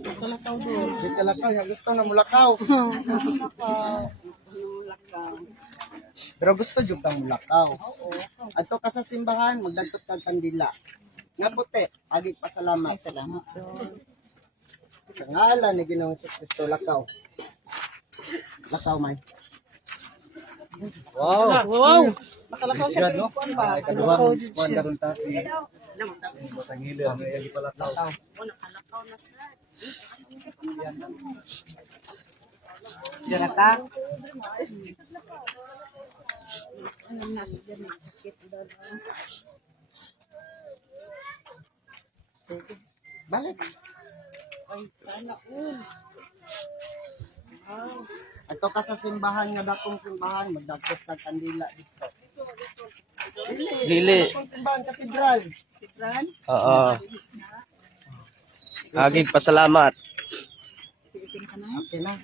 Kalakaw doon. Di kalakaw, yung gusto na mulakaw. Pero gusto jud kang mulakaw. Adto ka sa simbahan, magdagtot kag kandila. Nga puti, agi pasalamat. Salamat doon. Sa ngalan ni Ginoong Kristo lakaw. Lakaw man. Wow. Wow! Nakalakaw siya pero kuan ba? Kaduwa, Kalakaw jud kuan siya. karon ta si Batangilo, may agi pala lakaw. Diyan ka? Sige. Balik. Ay, sana all. Ato ka sa simbahan nga dakong simbahan, magdagtot kag kandila dito. Dili. Dakong simbahan katedral. Sidran? Oo. Agig pasalamat. Pilitin ka na. Okay na.